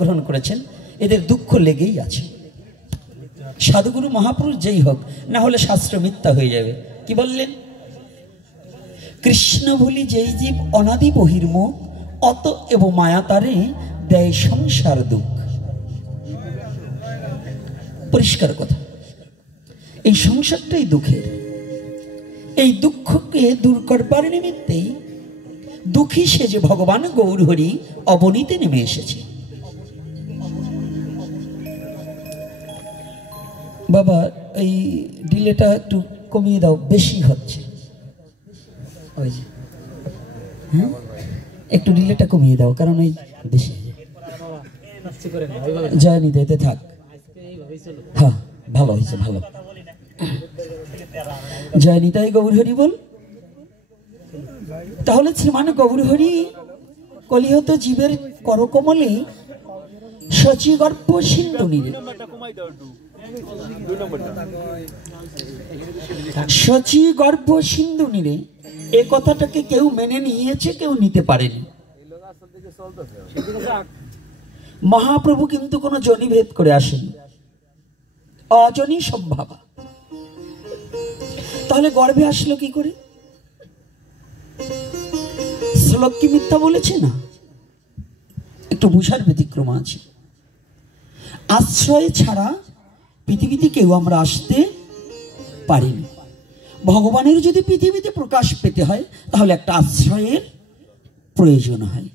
গ্রহণ করেছেন, এদের দুঃখ লেগেই আছে। সাধুগুরু মহাপুরুষ যেই হোক, না হলে শাস্ত্র মিথ্যা হয়ে যাবে। কি বললেন? কৃষ্ণ ভুলি যেই জীব অনাদি বহির্মুখ, অত এব মায়া তারে দেয় সংসার দুঃখ। পরিষ্কার কথা, এই সংসারটাই দুঃখের। এই দুঃখকে দূর করবার নিমিত্তেই দুঃখী সেজে ভগবান গৌরহরি অবনীতে নেমে এসেছে। বাবা, এই ডিলেটা একটু কমিয়ে দাও, বেশি হচ্ছে। হ্যাঁ, একটু ডিলেটা কমিয়ে দাও, কারণ এই বেশি যায়নি, দিতে থাক। হ্যাঁ, ভালো হয়েছে, ভালো। জয় নিতাই গৌরহরি বল। তাহলে শ্রীমান গৌরহরি কলিহত জীবের করকমলে শচীগর্ভ সিন্ধু নীরে, শচীগর্ভ সিন্ধু নীরে, এ কথাটাকে কেউ মেনে নিয়েছে, কেউ নিতে পারেনি। মহাপ্রভু কিন্তু কোনো জনিভেদ করে আসেনি, অজনী সম্ভাবা। তাহলে গর্ভে আসলো কি করে? শ্লোক কি মিথ্যা বলেছে? না, একটু বুঝার ব্যতিক্রম আছে। আশ্রয় ছাড়া পৃথিবীতে কেউ আমরা আসতে পারিনি। ভগবানের যদি পৃথিবীতে প্রকাশ পেতে হয়, তাহলে একটা আশ্রয়ের প্রয়োজন হয়।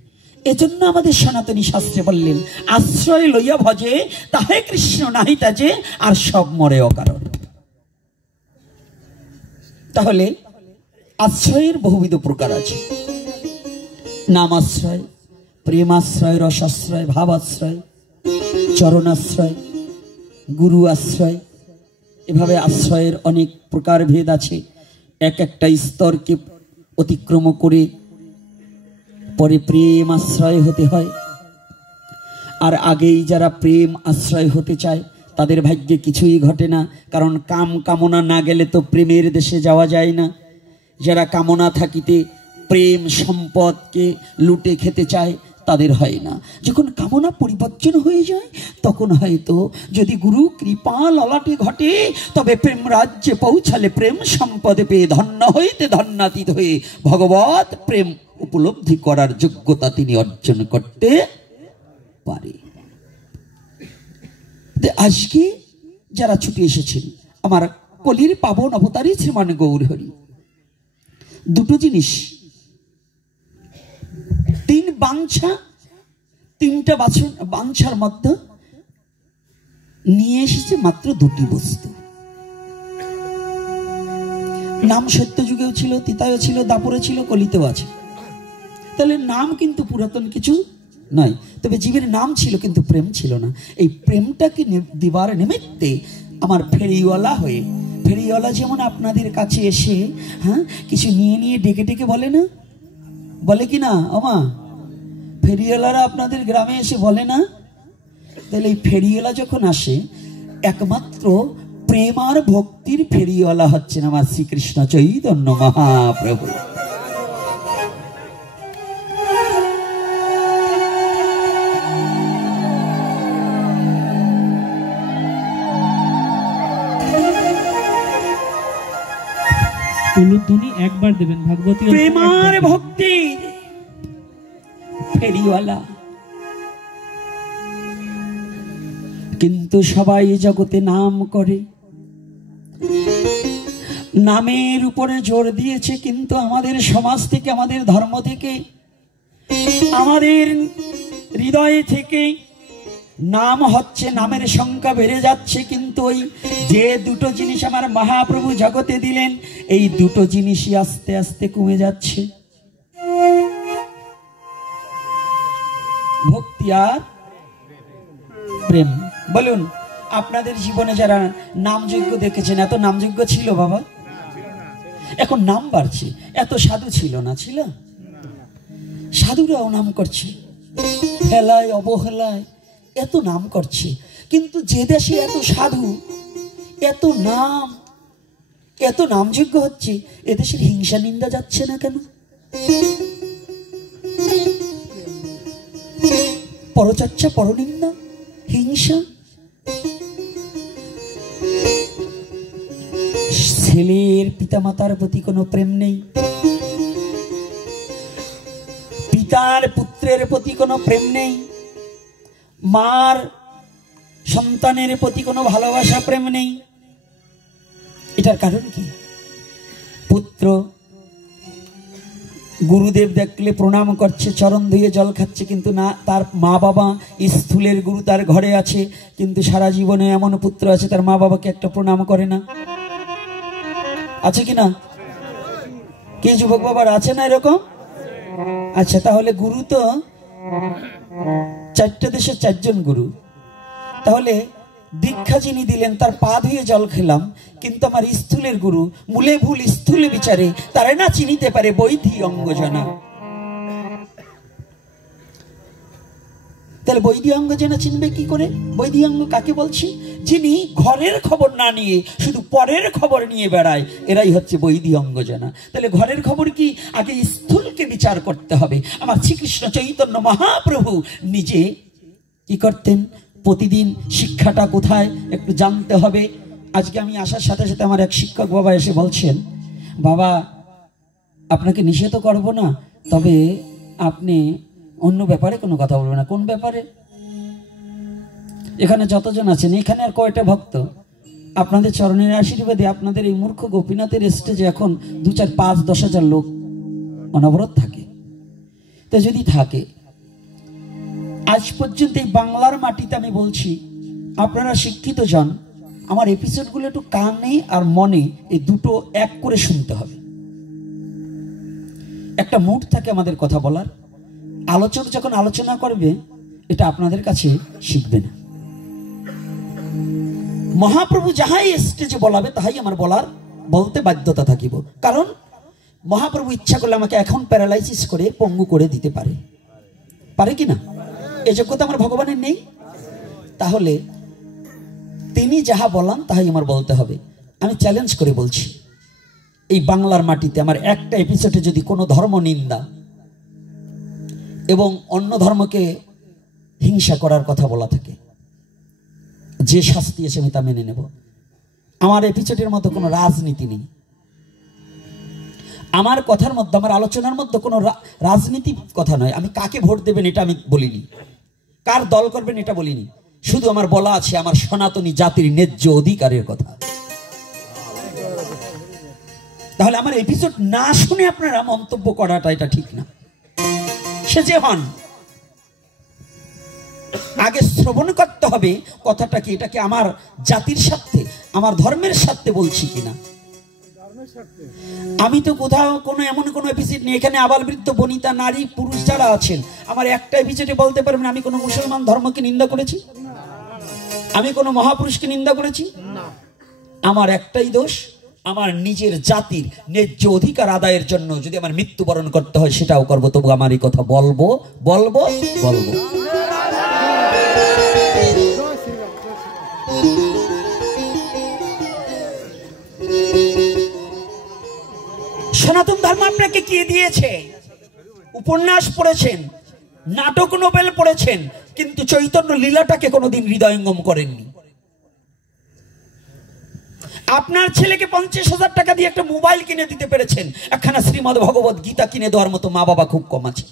এজন্য আমাদের সনাতনী শাস্ত্রে বললেন, আশ্রয় লইয়া ভজে তাহে কৃষ্ণ নাহি তাজে, আর সব মরে অকারণ। তাহলে আশ্রয়ের বহুবিধ প্রকার আছে। নামাশ্রয়, প্রেমাশ্রয়, রসাশ্রয়, ভাবাশ্রয়, চরণাশ্রয়, গুরু আশ্রয়। এভাবে আশ্রয়ের অনেক প্রকার ভেদ আছে। এক একটা স্তরকে অতিক্রম করে পরে প্রেম আশ্রয় হতে হয়। আর আগেই যারা প্রেম আশ্রয় হতে চায়, তাদের ভাগ্যে কিছুই ঘটে না, কারণ কাম কামনা না গেলে তো প্রেমের দেশে যাওয়া যায় না। যারা কামনা থাকিতে প্রেম সম্পদকে লুটে খেতে চায়, তাদের হয় না। যখন কামনা পরিবর্তন হয়ে যায়, তখন হয়তো যদি গুরু কৃপা ললাটে ঘটে, তবে প্রেম রাজ্যে পৌঁছালে প্রেম সম্পদে পেয়ে ধন্য হইতে ধন্যাতীত হয়ে ভগবত প্রেম উপলব্ধি করার যোগ্যতা তিনি অর্জন করতে পারে। আজকে যারা ছুটে এসেছেন আমার কলির পাবন অবতারী শ্রীমান গৌরহরি, দুটো জিনিস, তিন বাঞ্ছা, তিনটা বাঞ্ছার মধ্যে নিয়ে এসেছে মাত্র দুটি বস্তু। নাম সত্য যুগেও ছিল, তিতায়ও ছিল, দাপরে ছিল, কলিতেও আছে। তাহলে নাম কিন্তু পুরাতন কিছু নয়, তবে জীবের নাম ছিল কিন্তু প্রেম ছিল না। এই প্রেমটাকে দিবার নিমিত্তে আমার ফেরিওয়ালা হয়ে, ফেরিওয়ালা যেমন আপনাদের কাছে এসে হ্যাঁ কিছু নিয়ে নিয়ে ডেকে ডেকে বলে না, বলে কি না ওমা? ফেরিওয়ালারা আপনাদের গ্রামে এসে বলে না? তাহলে এই ফেরিওয়ালা যখন আসে, একমাত্র প্রেম আর ভক্তির ফেরিওয়ালা হচ্ছেন আমার শ্রীকৃষ্ণ চৈতন্য মহাপ্রভু। একবার দেবেন ভাগবতী, প্রেমার ভক্তি ফেরিওয়ালা। কিন্তু সবাই জগতে নাম করে, নামের উপরে জোর দিয়েছে, কিন্তু আমাদের সমাজ থেকে, আমাদের ধর্ম থেকে, আমাদের হৃদয় থেকে নাম হচ্ছে, নামের সংখ্যা বেড়ে যাচ্ছে, কিন্তু ওই যে দুটো জিনিস আমার মহাপ্রভু জগতে দিলেন, এই দুটো জিনিসই আস্তে আস্তে কমে যাচ্ছে, ভক্তি আর প্রেম। বলুন, আপনাদের জীবনে যারা নামযজ্ঞ দেখেছেন, এত নামযজ্ঞ ছিল বাবা? এখন নাম বাড়ছে, এত সাধু ছিল না? ছিল? সাধুরাও নাম করছে, হেলায় অবহেলায় এত নাম করছে। কিন্তু যে দেশে এত সাধু, এত নাম, এত নামযজ্ঞ হচ্ছে, এদেশের হিংসা নিন্দা যাচ্ছে না কেন? পরচর্চা, পরনিন্দা, হিংসা। ছেলের পিতামাতার প্রতি কোনো প্রেম নেই, পিতার পুত্রের প্রতি কোনো প্রেম নেই, মার সন্তানের প্রতি কোনো ভালোবাসা প্রেম নেই। এটার কারণ কি? পুত্র গুরুদেব দেখলে প্রণাম করছে, চরণ ধুয়ে জল খাচ্ছে, কিন্তু না, তার মা বাবা স্থূলের গুরু তার ঘরে আছে, কিন্তু সারা জীবনে এমন পুত্র আছে তার মা বাবাকে একটা প্রণাম করে না। আছে কি না? কে যুবক বাবার আছে না এরকম? আচ্ছা, তাহলে গুরু তো চারটে দেশে চারজন গুরু। তাহলে দীক্ষা যিনি দিলেন তার পা ধুয়ে জল খেলাম, কিন্তু আমার স্থূলের গুরু মূলে ভুল স্থূলে বিচারে তারে না চিনিতে পারে বৈধি অঙ্গজনা। তাহলে বৈধি অঙ্গজনা চিনবে কি করে? বৈধি অঙ্গ কাকে বলছি? যিনি ঘরের খবর না নিয়ে শুধু পরের খবর নিয়ে বেড়ায়, এরাই হচ্ছে বৈধি অঙ্গজনা। তাহলে ঘরের খবর কি? আগে স্থূলকে বিচার করতে হবে। আমার শ্রীকৃষ্ণ চৈতন্য মহাপ্রভু নিজে কি করতেন? প্রতিদিন শিক্ষাটা কোথায় একটু জানতে হবে। আজকে আমি আসার সাথে সাথে আমার এক শিক্ষক বাবা এসে বলছেন, বাবা আপনাকে নিষেধ করব না, তবে আপনি অন্য ব্যাপারে কোনো কথা বলবেন না। কোন ব্যাপারে? এখানে যতজন আছেন, এখানে আর কয়টা ভক্ত আপনাদের চরণের আশীর্বাদে আপনাদের এই মূর্খ গোপীনাথের স্টেজে এখন 2, 4, 5, 10 হাজার লোক অনবরত থাকে। তো যদি থাকে, আজ পর্যন্ত এই বাংলার মাটিতে আমি বলছি, আপনারা শিক্ষিত জন, আমার এপিসোডগুলো একটু কানে আর মনে এই দুটো এক করে শুনতে হবে। একটা মুড থাকে আমাদের কথা বলার। আলোচক যখন আলোচনা করবে, এটা আপনাদের কাছে শিখবে না। মহাপ্রভু যাহাই স্টেজে বলাবে তাহাই আমার বলতে বাধ্যতা থাকিব। কারণ মহাপ্রভু ইচ্ছা করলে আমাকে এখন প্যারালাইসিস করে পঙ্গু করে দিতে পারে, পারে কি না? এই যোগ্যতা আমার ভগবানের নেই। তাহলে তিনি যাহা বলান তাহাই আমার বলতে হবে। আমি চ্যালেঞ্জ করে বলছি, এই বাংলার মাটিতে আমার একটা এপিসোডে যদি কোনো ধর্ম নিন্দা এবং অন্য ধর্মকে হিংসা করার কথা বলা থাকে, যে শাস্তি এসে আমি তা মেনে নেব। আমার এপিসোডের মধ্যে কোনো রাজনীতি নেই, আমার কথার মধ্যে, আমার আলোচনার মধ্যে কোনো রাজনীতি কথা নয়। আমি কাকে ভোট দেবেন এটা আমি বলিনি, কার দল করবেন এটা বলিনি। শুধু আমার বলা আছে আমার সনাতনী জাতির ন্যায্য অধিকারের কথা। তাহলে আমার এপিসোড না শুনে আপনারা মন্তব্য করাটা এটা ঠিক না। সে যে হন, আগে শ্রবণ করতে হবে কথাটা কি, এটা কি আমার জাতির স্বার্থে, আমার ধর্মের স্বার্থে বলছি কিনা। আমি তো কোথাও কোনো এমন কোনো এপিসোড নেই, এখানে আবাল বৃদ্ধ বনিতা নারী পুরুষ যারা আছেন, আমার একটা এপিসোডে বলতে পারবেন আমি কোনো মুসলমান ধর্মকে নিন্দা করেছি, আমি কোনো মহাপুরুষকে নিন্দা করেছি? আমার একটাই দোষ, আমার নিজের জাতির ন্যায্য অধিকার আদায়ের জন্য যদি আমার মৃত্যুবরণ করতে হয় সেটাও করবো, তবু আমার এই কথা বলবো বলবো বলবো। সনাতন ধর্ম আপনাকে কি দিয়েছে? উপন্যাস পড়েছেন, নাটক নোবেল পড়েছেন, কিন্তু চৈতন্য লীলাটাকে কোনোদিন হৃদয়ঙ্গম করেননি। আপনার ছেলেকে 50,000 টাকা দিয়ে একটা মোবাইল কিনে দিতে পেরেছেন, একখানা শ্রীমদ্ ভগবত গীতা কিনে দেওয়ার মতো মা বাবা খুব কম আছে।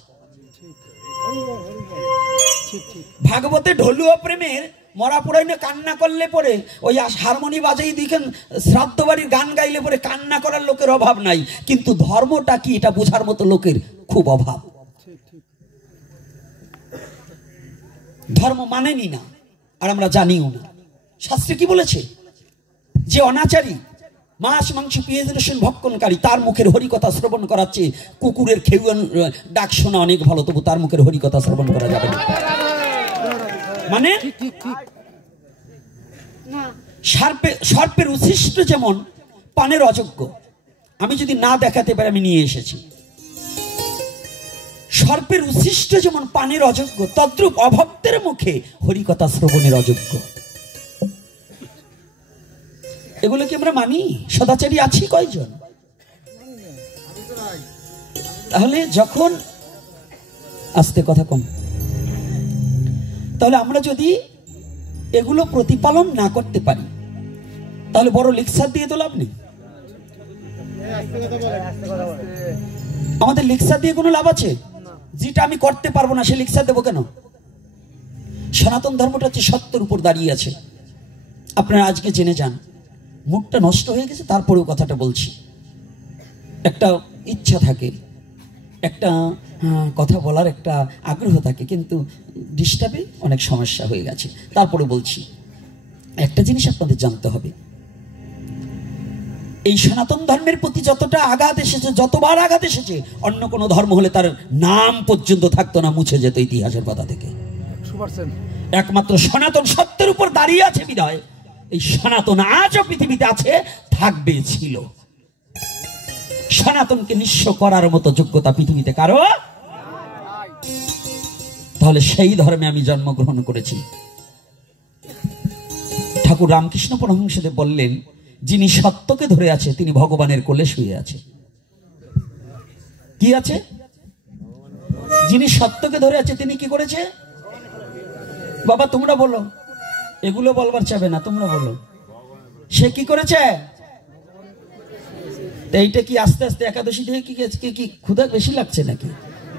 ভাগবতে ঢোলুয়া প্রেমের মরা পুরাইনে কান্না করলে পরে, ওই হারমোনি বাজাই দেখেন শ্রাদ্ধ বাড়ির গান গাইলে পরে কান্না করার লোকের অভাব নাই, কিন্তু ধর্মটা কি এটা বোঝার মতো লোকের খুব অভাব। ধর্ম মানেনি না, আর আমরা জানিও না। শাস্ত্রে কি বলেছে? যে অনাচারী, মাছ মাংস পেঁয়াজ রসুন ভক্ষণকারী, তার মুখের হরিকথা শ্রবণ করাচ্ছে কুকুরের খেউয়ান ডাক শোনা অনেক ভালো, তবু তার মুখের হরিকথা শ্রবণ করা যাবে না। মানে সর্পের উচ্ছিষ্ট যেমন পানের অযোগ্য, আমি যদি না দেখাতে পারি আমি নিয়ে এসেছি। সর্পের উচ্ছিষ্ট যেমন পানের অযোগ্য, তদ্রূপ অভক্তের মুখে হরিকথা শ্রবণের অযোগ্য। এগুলো কি আমরা মানি? সদাচারী আছি কয়জন? তাহলে যখন আস্তে কথা কম, তাহলে আমরা যদি এগুলো প্রতিপালন না করতে পারি তাহলে বড় লেকচার দিয়ে তো লাভ নেই। আমাদের লেকচার দিয়ে কোনো লাভ আছে? যেটা আমি করতে পারবো না সে লেকচার দেবো কেন? সনাতন ধর্মটা হচ্ছে সত্যের উপর দাঁড়িয়ে আছে। আপনারা আজকে জেনে যান। মুডটা নষ্ট হয়ে গেছে, তারপরেও কথাটা বলছি। একটা ইচ্ছা থাকে, একটা কথা বলার একটা আগ্রহ থাকে, কিন্তু ডিস্টার্বে অনেক সমস্যা হয়ে গেছে। তারপরে বলছি, একটা জিনিস আপনাদের জানতে হবে, এই সনাতন ধর্মের প্রতি যতটা আঘাত এসেছে, যতবার আঘাত এসেছে, অন্য কোনো ধর্ম হলে তার নাম পর্যন্ত থাকতো না, মুছে যেত ইতিহাসের পাতা থেকে। একমাত্র সনাতন সত্যের উপর দাঁড়িয়ে আছে বিধায় এই সনাতন আজও পৃথিবীতে আছে, থাকবে, ছিল। সনাতনকে নিঃস্ব করার মতো যোগ্যতা পৃথিবীতে কারো। তাহলে সেই ধর্মে আমি জন্মগ্রহণ করেছি। ঠাকুর রামকৃষ্ণ পরমহংসদেব বললেন, যিনি সত্যকে ধরে আছে তিনি ভগবানের কোলে শুয়ে আছে। কি আছে? যিনি সত্যকে ধরে আছে তিনি কি করেছে? বাবা তোমরা বলো, এগুলো বলবার চাবে না, তোমরা বলো, সে কি করেছে? এইটা কি আস্তে আস্তে একাদশী থেকে কি ক্ষুধা বেশি লাগছে নাকি?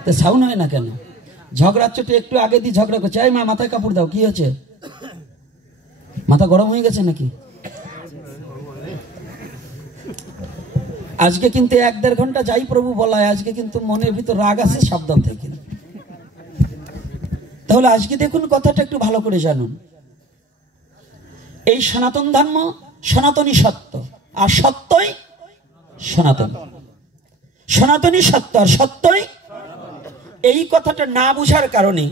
তো সাউন্ড হয় না কেন? ঝগড়ার চোটে একটু আগে দিয়ে ঝগড়া করছে, এই মা মাথায় কাপড় দাও, কি হয়েছে? মাথা গরম হয়ে গেছে নাকি? আজকে কিন্তু 1-1.5 ঘন্টা যাই প্রভু বলায়, আজকে কিন্তু মনের ভিতর রাগ আছে, সাবধান থেকে। তাহলে আজকে দেখুন, কথাটা একটু ভালো করে জানুন। এই সনাতন ধর্ম সনাতনী সত্য, আর সত্যই সনাতন। সনাতনী সত্য আর সত্যই, এই কথাটা না বুঝার কারণে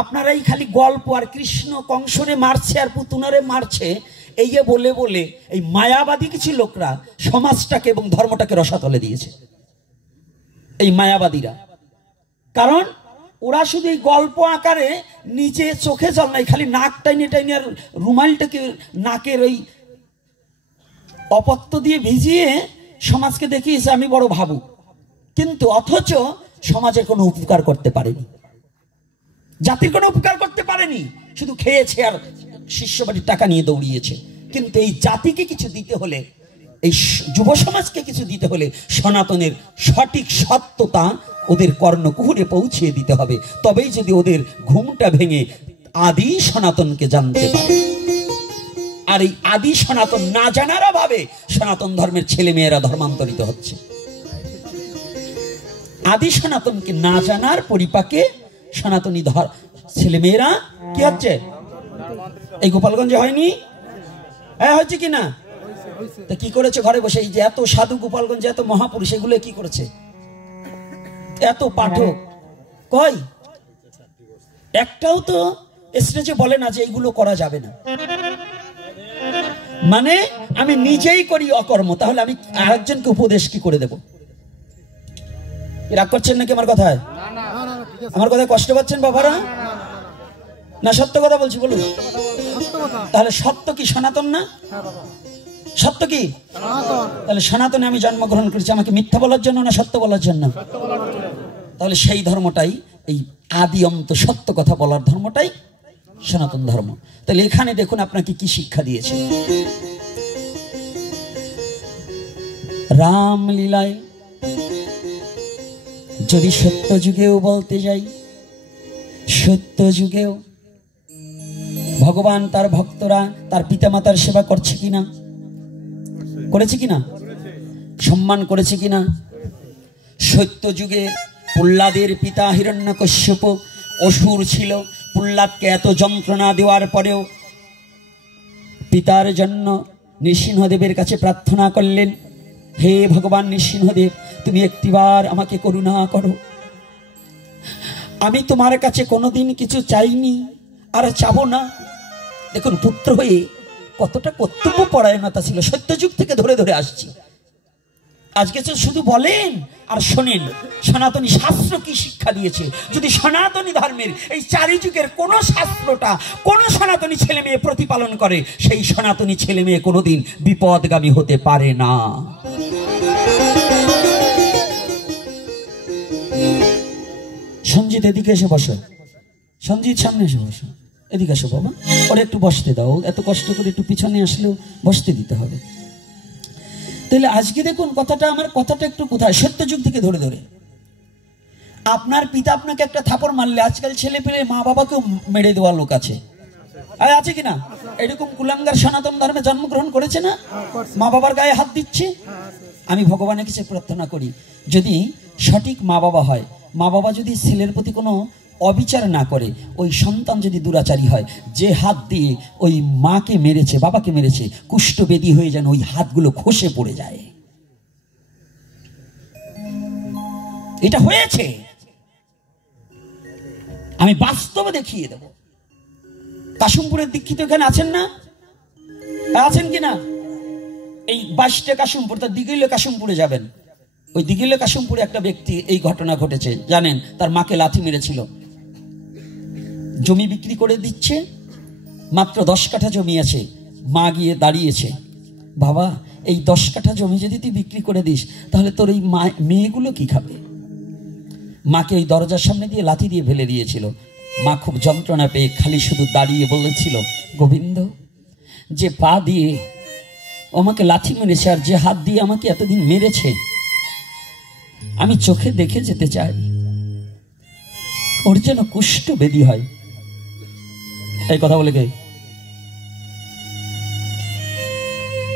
আপনারাই খালি গল্প, আর কৃষ্ণ কংসরে মারছে আর পুতুনারে মারছে, এই বলে বলে এই মায়াবাদী কিছু লোকরা সমাজটাকে এবং ধর্মটাকে রসাতলে দিয়েছে। এই মায়াবাদীরা, কারণ ওরা শুধু এই গল্প আকারে নিচে চোখে জল নাই, খালি নাক টাইনে টাইনে আর রুমালটাকে নাকের ওই অপত্য দিয়ে ভিজিয়ে সমাজকে দেখিয়েছে আমি বড় ভাবু, কিন্তু অথচ সমাজের কোনো উপকার করতে পারেনি, জাতির কোনো উপকার করতে পারেনি, শুধু খেয়েছে আর শিষ্যবাড়ির টাকা নিয়ে দৌড়িয়েছে। কিন্তু এই জাতিকে কিছু দিতে হলে, এই যুব সমাজকে কিছু দিতে হলে সনাতনের সঠিক সত্যতা ওদের কর্ণকুহরে পৌঁছিয়ে দিতে হবে, তবেই যদি ওদের ঘুমটা ভেঙে আদি সনাতনকে জানতে পারে। আর এই আদি সনাতন না জানার অভাবে সনাতন ধর্মের ছেলে মেয়েরা ধর্মান্তরিত হচ্ছে। আদি সনাতনকে না জানার পরিপাকে সনাতনী ছেলে মেয়েরা কি হচ্ছে? এই গোপালগঞ্জে হয়নি? হ্যাঁ হয়েছে কিনা? তা কি করেছে? ঘরে বসে এই যে এত সাধু গোপালগঞ্জে, এত মহাপুরুষ, এগুলো কি করেছে? এত পাঠক কই একটাও তো স্টেজে বলে না যে এইগুলো করা যাবে না। মানে আমি নিজেই করি অকর্ম, তাহলে আমি আরেকজনকে উপদেশ কি করে দেব? রাগ করছেন নাকি আমার কথায়? আমার কথায় কষ্ট পাচ্ছেন বাবারা? না সত্য কথা বলছি, বলুন। তাহলে সত্য কি সনাতন না? সত্য কি? তাহলে সনাতনে আমি জন্মগ্রহণ করেছি, আমাকে মিথ্যা বলার জন্য না সত্য বলার জন্য? তাহলে সেই ধর্মটাই, এই আদি অন্ত সত্য কথা বলার ধর্মটাই সনাতন ধর্ম। তাহলে এখানে দেখুন আপনাকে কি শিক্ষা দিয়েছে। রামলীলায় যদি সত্য যুগেও বলতে যাই, সত্য যুগেও ভগবান তার ভক্তরা তার পিতামাতার সেবা করছে কিনা? করেছে কিনা? সম্মান করেছে কিনা? সত্য যুগে প্রহ্লাদের পিতা হিরণ্যকশ্যপ অসুর ছিল, প্রহ্লাদকে এত যন্ত্রণা দেওয়ার পরেও পিতার জন্য নৃসিংহদেবের কাছে প্রার্থনা করলেন, হে ভগবান নৃসিংহদেব, তুমি একটিবার আমাকে করুণা করো, আমি তোমার কাছে কোনোদিন কিছু চাইনি আর চাবো না। দেখুন পুত্র হয়ে কতটা কর্তব্য পরায়ণতা ছিল, সত্যযুগ থেকে ধরে ধরে আসছি। আজকে তো শুধু বলেন আর শোনেন সনাতনী শাস্ত্র কি শিক্ষা দিয়েছে। যদি সনাতনী ধর্মের এই চারিযুগের কোন শাস্ত্রটা কোন সনাতনী ছেলে মেয়ে প্রতিপালন করে, সেই সনাতনী ছেলে মেয়ে কোনোদিন বিপদগামী হতে পারে না। সঞ্জিত এদিকে এসে বসো, সঞ্জিত সামনে এসে বসো। এদিকে আসো বাবা, ওরা একটু বসতে দাও, এত কষ্ট করে একটু পিছনে আসলেও বসতে দিতে হবে। তাহলে আজকে দেখুন কথাটা, আমার কথাটা একটু কোথায়, সত্যযুগ থেকে ধরে ধরে আপনার পিতা আপনাকে একটা থাপড় মারলে আজকাল ছেলে পেলে মা বাবাকেও মেরে দেওয়া লোক আছে, আছে কিনা? এরকম কুলাঙ্গার সনাতন ধর্মে জন্মগ্রহণ করেছে না, মা বাবার গায়ে হাত দিচ্ছে। আমি ভগবানের কাছে প্রার্থনা করি, যদি সঠিক মা বাবা হয়, মা বাবা যদি ছেলের প্রতি কোনো অবিচার না করে, ওই সন্তান যদি দুরাচারী হয়, যে হাত দিয়ে ওই মাকে মেরেছে বাবাকে মেরেছে, কুষ্ঠবেদী হয়ে যেন ওই হাতগুলো খসে পড়ে যায়। এটা হয়েছে, আমি বাস্তবে দেখিয়ে দেব। কাশিমপুরের দীক্ষিত এখানে আছেন না, আছেন কিনা? এই 22টে কাশিমপুর, তার দিঘিলে কাশিমপুরে যাবেন, ওই দিঘিলে কাশিমপুরে একটা ব্যক্তি এই ঘটনা ঘটেছে, জানেন? তার মাকে লাথি মেরেছিল, জমি বিক্রি করে দিচ্ছে, মাত্র 10 কাঠা জমি আছে, মা গিয়ে দাঁড়িয়েছে, বাবা এই 10 কাঠা জমি যদি তুই বিক্রি করে দিস তাহলে তোর এই মেয়েগুলো কি খাবে? মাকে ওই দরজার সামনে দিয়ে লাথি দিয়ে ফেলে দিয়েছিল। মা খুব যন্ত্রণা পেয়ে খালি শুধু দাঁড়িয়ে বলেছিল, গোবিন্দ, যে পা দিয়ে আমাকে লাথি মেরেছে আর যে হাত দিয়ে আমাকে এতদিন মেরেছে, আমি চোখে দেখে যেতে চাই, ওর যেন কুষ্ঠবেদী হয়। এই কথা বলে গে,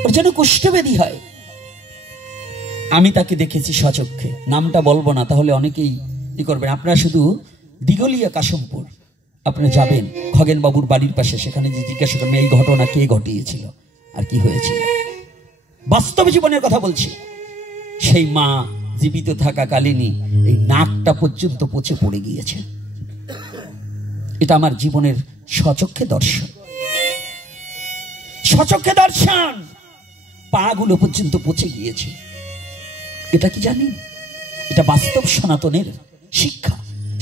ওর যেন কুষ্ঠবেদী হয়। আমি তাকে দেখেছি সচক্ষে, নামটা বলবো না, তাহলে অনেকেই কি করবেন। আপনারা শুধু দিঘলিয়া কাশিমপুর আপনি যাবেন, খগেন বাবুর বাড়ির পাশে, সেখানে যে জিজ্ঞাসা করবেন এই ঘটনা কে ঘটিয়েছিল আর কি হয়েছিল। বাস্তব জীবনের কথা বলছি। সেই মা জীবিত থাকাকালীনই এই নাকটা পর্যন্ত পচে পড়ে গিয়েছে। এটা আমার জীবনের সচক্ষে দর্শন, সচক্ষে দর্শন। পাগুলো পর্যন্ত পচে গিয়েছে। এটা কি জানেন? এটা বাস্তব সনাতনের শিক্ষা।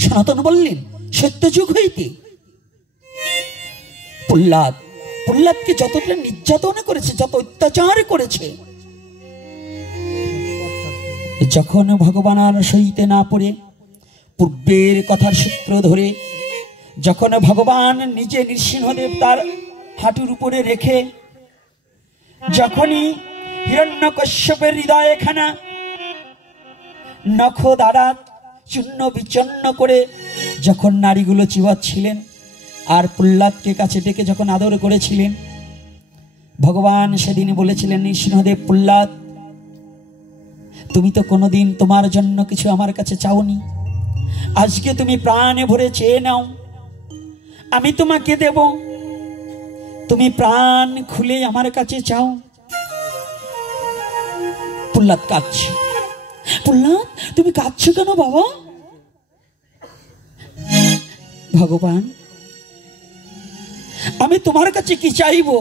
সনাতন বললেন সত্যযুগ হইতে প্রহ্লাদকে যতটা নির্যাতন করেছে, যত অত্যাচার করেছে, যখন ভগবান আর সইতে না পড়ে পূর্বের কথার সূত্র ধরে, যখন ভগবান নিজে নৃসিংহদেব তার হাঁটুর উপরে রেখে, যখনই হিরণ্যকশ্যপের হৃদয়খানা নখ দ্বারা চূর্ণ বিচন্ন করে যখন নারীগুলো চিবাচ্ছিলেন আর প্রহ্লাদকে কাছে ডেকে যখন আদর করেছিলেন, ভগবান সেদিন বলেছিলেন, নৃসিংহদেব, প্রহ্লাদ, তুমি তো কোনোদিন তোমার জন্য কিছু আমার কাছে চাওনি, আজকে তুমি প্রাণে ভরে চেয়ে নাও, আমি তোমাকে দেব, তুমি প্রাণ খুলে আমার কাছে চাও। প্রহ্লাদ কাঁদছে। প্রহ্লাদ, তুমি কাঁদছো কেন বাবা? ভগবান, আমি তোমার কাছে কি চাইবো?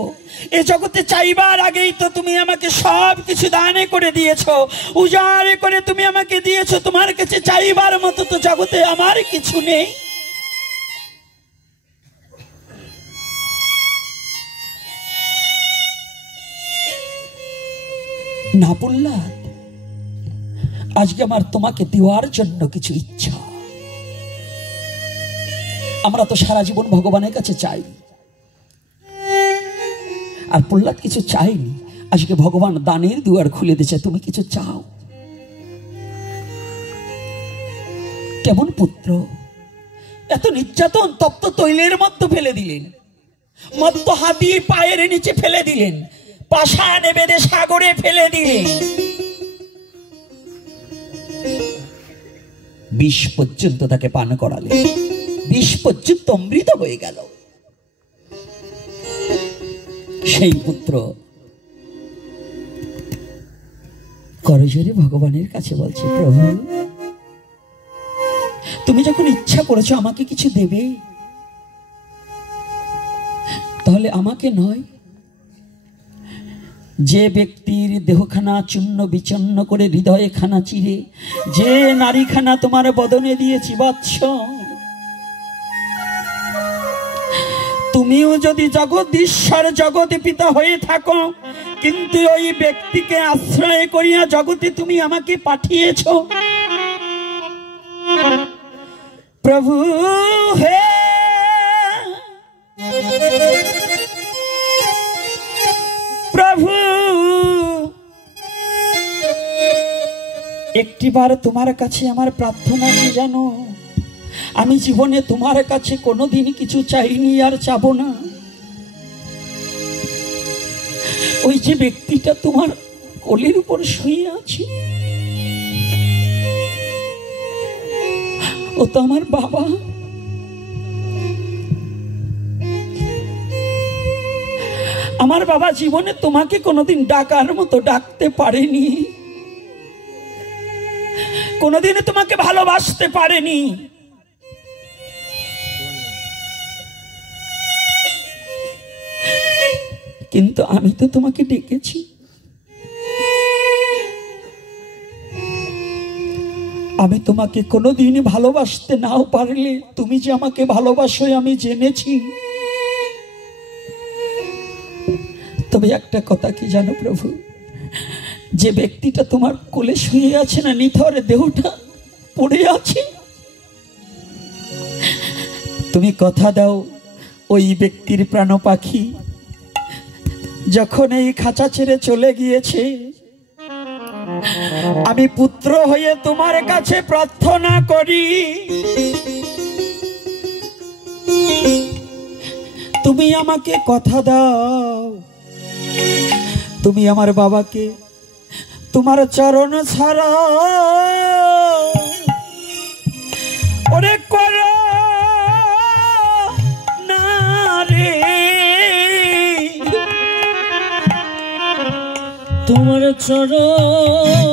এ জগতে চাইবার আগেই তো তুমি আমাকে সব কিছু দানে করে দিয়েছো, উজাড়ে করে তুমি আমাকে দিয়েছো। তোমার কাছে চাইবার মতো তো জগতে আমার কিছু নেই। না প্রহ্লাদ, আজকে আমার তোমাকে দেওয়ার জন্য কিছু ইচ্ছা। আমরা তো সারা জীবন ভগবানের কাছে চাই, আর প্রহ্লাদ কিছু চাইনি, আজকে ভগবান দানের দুয়ার খুলে দিয়েছে, তুমি কিছু চাও। কেমন পুত্র, এত নির্যাতন তপ্ত তৈলের মধ্যে ফেলে দিলেন, মত্ত হাতির পায়ের নিচে ফেলে দিলেন, পাষাণে বেঁধে সাগরে ফেলে দিলেন, বিষ পর্যন্ত তাকে পান করালেন, বিষ পর্যন্ত অমৃত হয়ে গেল। সেই পুত্র করজোরে ভগবানের কাছে বলছে, প্রভু, তুমি যখন ইচ্ছা করেছো আমাকে কিছু দেবে, তাহলে আমাকে নয়, যে ব্যক্তির দেহখানা চূর্ণ বিচন্ন করে হৃদয়ে খানা চিরে যে নারীখানা তোমার বদনে দিয়েছি বৎস, তুমিও যদি জগদীশ্বর জগতে পিতা হয়ে থাকো, কিন্তু ওই ব্যক্তিকে আশ্রয় করিয়া জগতে তুমি আমাকে পাঠিয়েছ। প্রভু হে, একটিবার তোমার কাছে আমার প্রার্থনা কি জানো? আমি জীবনে তোমার কাছে কোনোদিন কিছু চাইনি আর চাবো না। ওই যে ব্যক্তিটা তোমার কোলের উপর শুয়ে আছে, ও তো আমার বাবা। আমার বাবা জীবনে তোমাকে কোনোদিন ডাকার মতো ডাকতে পারেনি, কোনোদিন তোমাকে ভালোবাসতে পারেনি। কিন্তু আমি তো তোমাকে ডেকেছি, আমি তোমাকে কোনোদিন ভালোবাসতে নাও পারলে তুমি যে আমাকে ভালোবাসো আমি জেনেছি। তবে একটা কথা কি জানো প্রভু, যে ব্যক্তিটা তোমার কোলে শুয়ে আছে না, নিথর দেহটা পড়ে আছে, তুমি কথা দাও ওই ব্যক্তির প্রাণ পাখি যখন এই খাঁচা ছেড়ে চলে গিয়েছে, আমি পুত্র হয়ে তোমার কাছে প্রার্থনা করি, তুমি আমাকে কথা দাও, তুমি আমার বাবাকে তোমার চরণ ছাড়া ওরে করো না রে। তোমার চরণ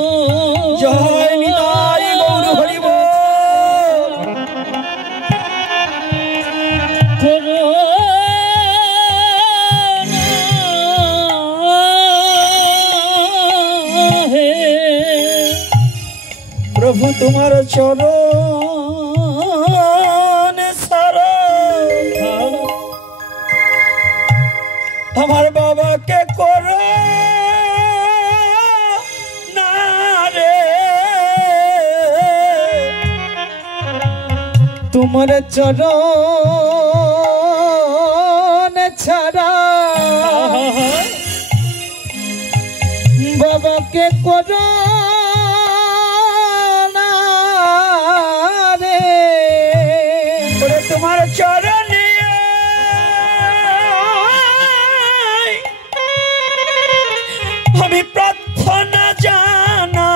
জয় নিতাই গৌর হরি বল। করো না হে প্রভু তোমার চরণ ছাড়া আমার বাবাকে করো না রে। তোমার চরণ ছাড়া বাবাকে করো না রে। ওরে তোমার চরণে আমি প্রার্থনা জানা,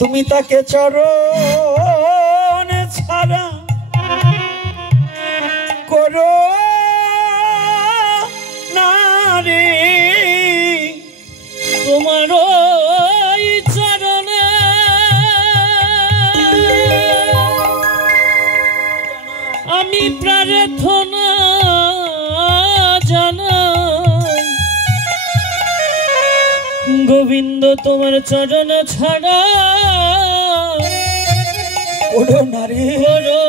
তুমি তাকে চরণ ছাড়া করো না রে। তোমার ওই চরণে আমি প্রার্থনা জানাই, গোবিন্দ তোমার চরণ ছাড়া করো না রে। করো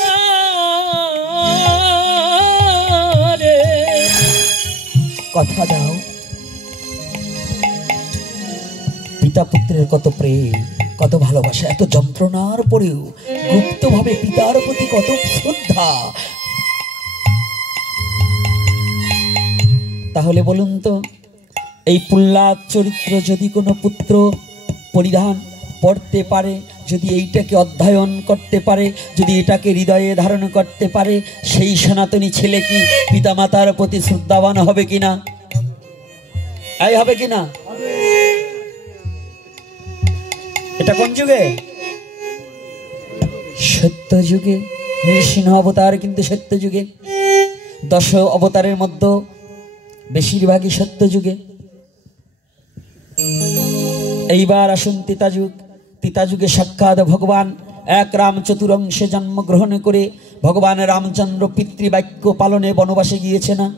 না রে। কথা দাও, পিতা পুত্রের কত প্রেম, কত ভালোবাসা, এত যন্ত্রণার পরেও গুপ্তভাবে পিতার প্রতি কত শ্রদ্ধা। তাহলে বলুন তো, এই প্রহ্লাদ চরিত্র যদি কোনো পুত্র পরিধান পড়তে পারে, যদি এইটাকে অধ্যয়ন করতে পারে, যদি এটাকে হৃদয়ে ধারণ করতে পারে, সেই সনাতনী ছেলে কি পিতামাতার প্রতি শ্রদ্ধাবান হবে কিনা? এই হবে কিনা? এটা কোন যুগে? সত্য যুগে। নৃসিংহ অবতার কিন্তু সত্য যুগে, 10 অবতারের মধ্যে বেশিরভাগই সত্য যুগে। এইবার আসুন ত্রেতা যুগ। ত্রেতা যুগে সাক্ষাৎ ভগবান এক রাম চতুরংশে জন্মগ্রহণ করে ভগবান রামচন্দ্র পিতৃবাক্য পালনে বনবাসে গিয়েছে না?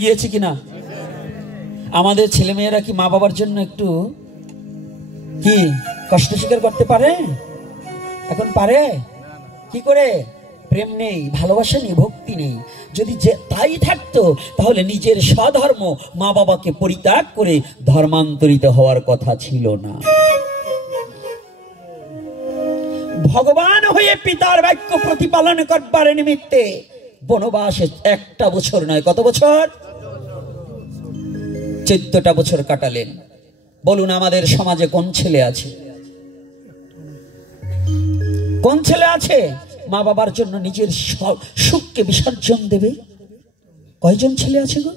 গিয়েছে কিনা? আমাদের ছেলেমেয়েরা কি মা বাবার জন্য একটু কি কষ্ট স্বীকার করতে পারে? এখন পারে? কি করে? প্রেম নেই, ভালোবাসা নেই, ভক্তি নেই। যদি যে তাই থাকতো তাহলে নিজের স্বধর্ম মা বাবাকে পরিত্যাগ করে ধর্মান্তরিত হওয়ার কথা ছিল না। ভগবান হয়ে পিতার বাক্য প্রতিপালন করবার নিমিত্তে বনবাসে 1টা বছর নয়, কত বছর? 14টা বছর কাটালেন। বলুন আমাদের সমাজে কোন ছেলে আছে, কোন ছেলে আছে মা বাবার জন্য নিজের সুখকে বিসর্জন দেবে? কয়জন ছেলে আছে গো?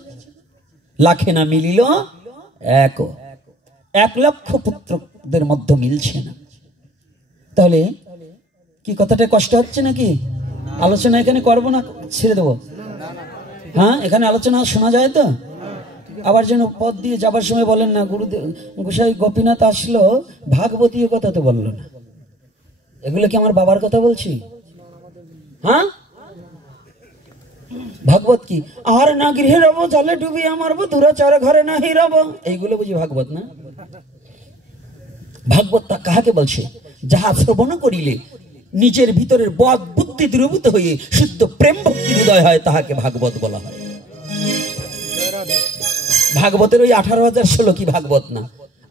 লাখে না মিলিল 1 লক্ষ পুত্রদের মধ্যে মিলছে না। তাহলে কি কথাটা কষ্ট হচ্ছে নাকি? আলোচনা এখানে করবো না, ছেড়ে দেবো? হ্যাঁ, এখানে আলোচনা শোনা যায় তো? আবার যেন পথ দিয়ে যাবার সময় বলেন না গুরুদেব গোসাই গোপীনাথ আসলো, ভাগবতীয় কথা তো বললো না। এগুলো কি আমার বাবার কথা বলছি? হ্যাঁ, ভাগবত কি? আর না গৃহে রব, জলে ডুবি আমার দুরাচার ঘরে না হিরব, এইগুলো বুঝি ভাগবত না? ভাগবত তা কাহাকে বলছে? যাহা শ্রবণ করিলে নিজের ভিতরের বদ বুদ্ধি দ্রবীভূত হয়ে শুদ্ধ প্রেম ভক্তি হৃদয় হয়, তাহাকে ভাগবত বলা হয়। ভাগবতের ওই 18,000 শ্লোকই ভাগবত না।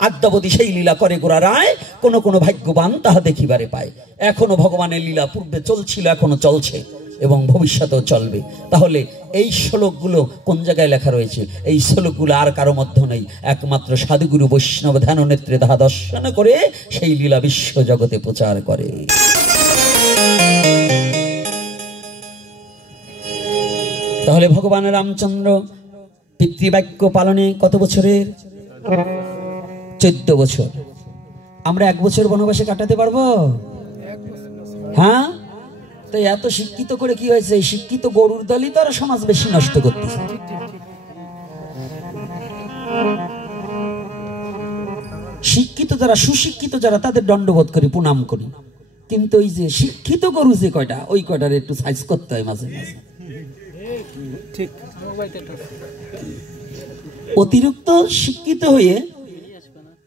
আদ্যাবধি সেই লীলা করে গোরা রায়, কোন কোন ভাগ্যবান তাহা দেখিবারে পায়। এখনো ভগবানের লীলা পূর্বে চলছিল, এখনো চলছে এবং ভবিষ্যতেও চলবে। তাহলে এই শ্লোকগুলো কোন জায়গায় লেখা রয়েছে? এই শ্লোকগুলো আর কারো মধ্যে নেই, একমাত্র সাধুগুরু বৈষ্ণব ধ্যান নেত্রে তাহা দর্শন করে সেই লীলা বিশ্ব জগতে প্রচার করে। তাহলে ভগবান রামচন্দ্র পিতৃবাক্য পালনে কত বছরের? 14 বছর। আমরা 1 বছর বনবাসে কাটাতে পারবো? হ্যাঁ, তো এত শিক্ষিত করে কি হয়েছে? এই শিক্ষিত গরুর দলই তো আর সমাজ বেশি নষ্ট করতেছে। শিক্ষিত যারা, সুশিক্ষিত যারা, তাদের দণ্ডবোধ করি, প্রণাম করি, কিন্তু ওই যে শিক্ষিত গরু যে কয়টা, ওই কয়টার একটু সাইজ করতে হয় মাঝে মাঝে। অতিরিক্ত শিক্ষিত হয়ে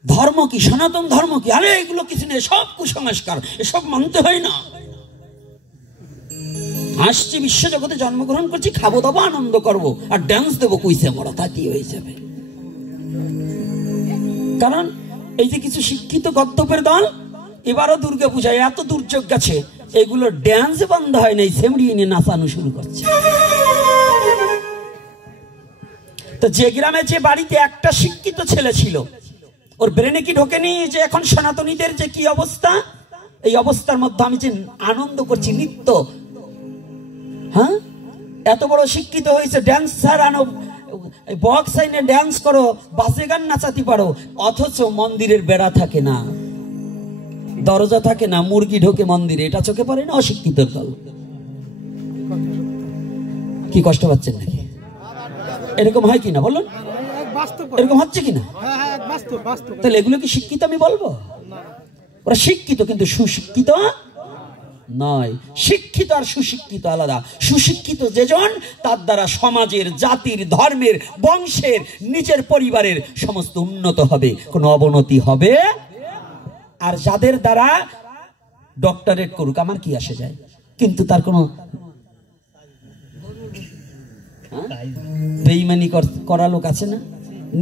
ধর্ম কি, সনাতন ধর্ম কি, আরে এগুলো কিছু নেই, সব কুসংস্কার, এসব মানতে হয় না। আসছি বিশ্ব জগতে জন্মগ্রহণ করছি, খাবো দাবো, আনন্দ করবো, আর ড্যান্স দেবো, কুইসে মরা, তাতেই হয়ে যাবে। কারণ এই যে কিছু শিক্ষিত গদ্যপের দল, এবারও দুর্গা পূজায় এত দুর্যোগ গেছে, এগুলো ড্যান্স বন্ধ হয় নাই, সেমড়িয়ে নিয়ে নাচানো শুরু করছে। তো যে গ্রামে, যে বাড়িতে একটা শিক্ষিত ছেলে ছিল, ওর ব্রেনে কি ঢোকেনি যে এখন সনাতনীদের যে কি অবস্থা, এই অবস্থার মধ্যে আমি যে আনন্দ করছি, নৃত্য, হ্যাঁ, এত বড় শিক্ষিত হয়েছে, ড্যান্সার আনো, বক্স আইনে ড্যান্স করো, বাজে গান নাচাতে পারো, অথচ মন্দিরের বেড়া থাকে না, দরজা থাকে না, মুরগি ঢোকে মন্দিরে, এটা চোখে পড়ে না? অশিক্ষিত দল। কি কষ্ট পাচ্ছেন নাকি? এরকম হয় কিনা বলুন? এরকম হচ্ছে কিনা? তাহলে এগুলো কি শিক্ষিত আমি বলবো? ওরা শিক্ষিত কিন্তু সুশিক্ষিত নয়। শিক্ষিত আর সুশিক্ষিত আলাদা। সুশিক্ষিত যেজন, তার দ্বারা সমাজের, জাতির, ধর্মের, বংশের, নিজের পরিবারের সমস্ত উন্নত হবে, কোনো অবনতি হবে। আর যাদের দ্বারা ডক্টরেট করুক, আমার কি আসে যায়, কিন্তু তার কোনো বেঈমানি করা লোক আছে না?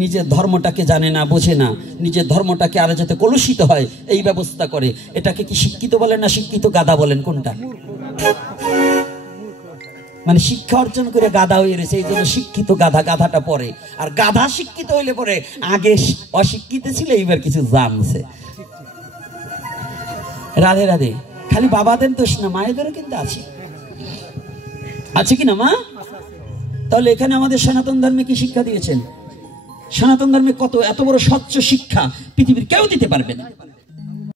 নিজের ধর্মটাকে জানে না, বোঝে না, নিজের ধর্মটাকে আরো যাতে কলুষিত হয় এই ব্যবস্থা করে, এটাকে কি শিক্ষিত বলেন না শিক্ষিত গাধা বলেন? কোনটা? মানে শিক্ষা অর্জন করে গাধা হয়ে রয়েছে, এই জন্য শিক্ষিত গাধা, গাধাটা পরে। আর গাধা শিক্ষিত হইলে পরে আগে অশিক্ষিত ছিল, এইবার কিছু জানছে। রাধে রাধে। খালি বাবাদের দোষ না, মায়েদেরও কিন্তু আছে, আছে কিনা মা? তাহলে এখানে আমাদের সনাতন ধর্মে কি শিক্ষা দিয়েছেন? সনাতন ধর্মে কত এত বড় স্বচ্ছ শিক্ষা পৃথিবীর কেউ দিতে পারবে না।